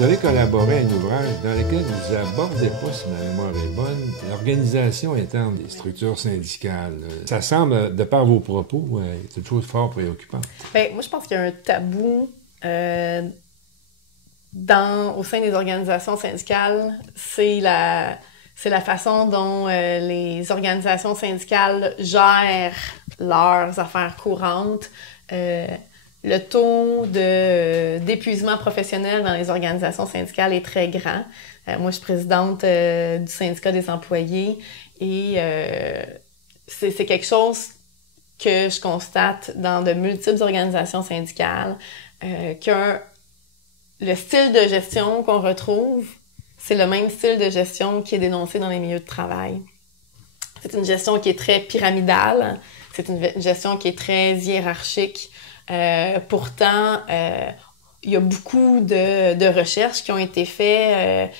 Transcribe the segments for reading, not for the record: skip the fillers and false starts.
Vous avez collaboré à un ouvrage dans lequel vous abordez pas, si ma mémoire est bonne, l'organisation interne des structures syndicales. Ça semble, de par vos propos, être une chose fort préoccupante. Bien, moi, je pense qu'il y a un tabou au sein des organisations syndicales. C'est la façon dont les organisations syndicales gèrent leurs affaires courantes. Le taux d'épuisement professionnel dans les organisations syndicales est très grand. Moi, je suis présidente du syndicat des employés et c'est quelque chose que je constate dans de multiples organisations syndicales, que le style de gestion qu'on retrouve, c'est le même style de gestion qui est dénoncé dans les milieux de travail. C'est une gestion qui est très pyramidale, c'est une gestion qui est très hiérarchique. Pourtant, il y a beaucoup de recherches qui ont été faites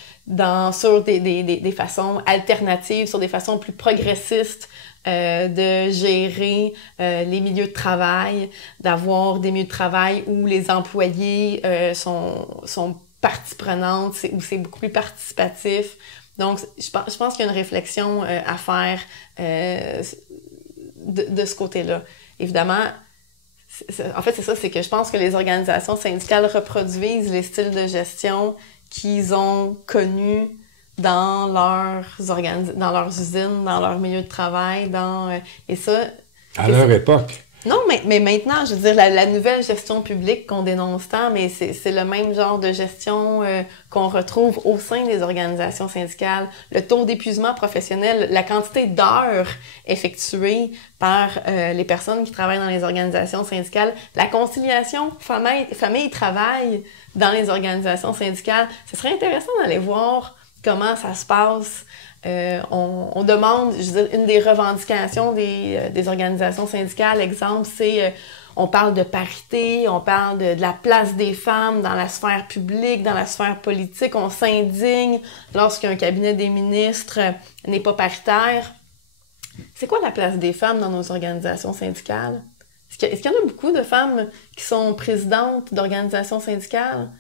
sur des façons alternatives, sur des façons plus progressistes de gérer les milieux de travail, d'avoir des milieux de travail où les employés sont partie prenante, où c'est beaucoup plus participatif. Donc, je pense qu'il y a une réflexion à faire de ce côté-là. Évidemment, en fait, c'est ça, c'est que je pense que les organisations syndicales reproduisent les styles de gestion qu'ils ont connus dans leurs usines, dans leur milieu de travail, et ça... À leur époque. Non, mais maintenant, je veux dire, la nouvelle gestion publique qu'on dénonce tant, mais c'est le même genre de gestion qu'on retrouve au sein des organisations syndicales. Le taux d'épuisement professionnel, la quantité d'heures effectuées par les personnes qui travaillent dans les organisations syndicales, la conciliation famille-travail dans les organisations syndicales, ce serait intéressant d'aller voir comment ça se passe. On demande, je veux dire, une des revendications des organisations syndicales, exemple, c'est on parle de parité, on parle de la place des femmes dans la sphère publique, dans la sphère politique, on s'indigne lorsqu'un cabinet des ministres n'est pas paritaire. C'est quoi la place des femmes dans nos organisations syndicales? Est-ce qu'il y en a beaucoup de femmes qui sont présidentes d'organisations syndicales?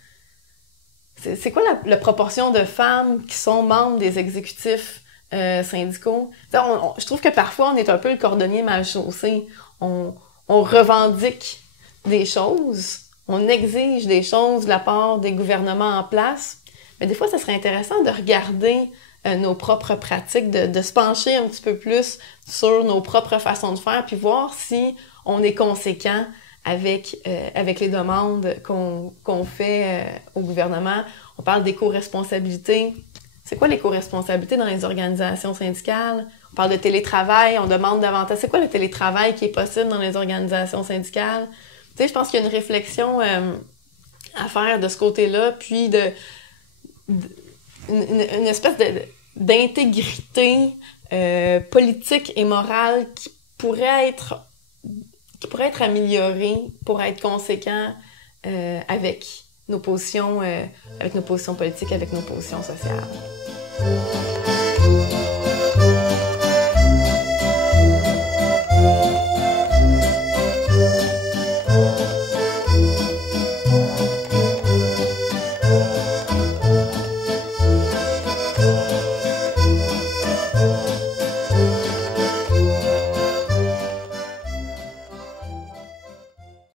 C'est quoi la proportion de femmes qui sont membres des exécutifs syndicaux? Je trouve que parfois, on est un peu le cordonnier mal chaussé. On revendique des choses, on exige des choses de la part des gouvernements en place, mais des fois, ça serait intéressant de regarder nos propres pratiques, de se pencher un petit peu plus sur nos propres façons de faire, puis voir si on est conséquent avec les demandes qu'on fait au gouvernement. On parle d'éco-responsabilité. C'est quoi l'éco-responsabilité dans les organisations syndicales? On parle de télétravail, on demande davantage. C'est quoi le télétravail qui est possible dans les organisations syndicales? Tu sais, je pense qu'il y a une réflexion à faire de ce côté-là, puis une espèce d'intégrité politique et morale qui pourrait être améliorée pour être conséquent avec nos positions politiques, avec nos positions sociales.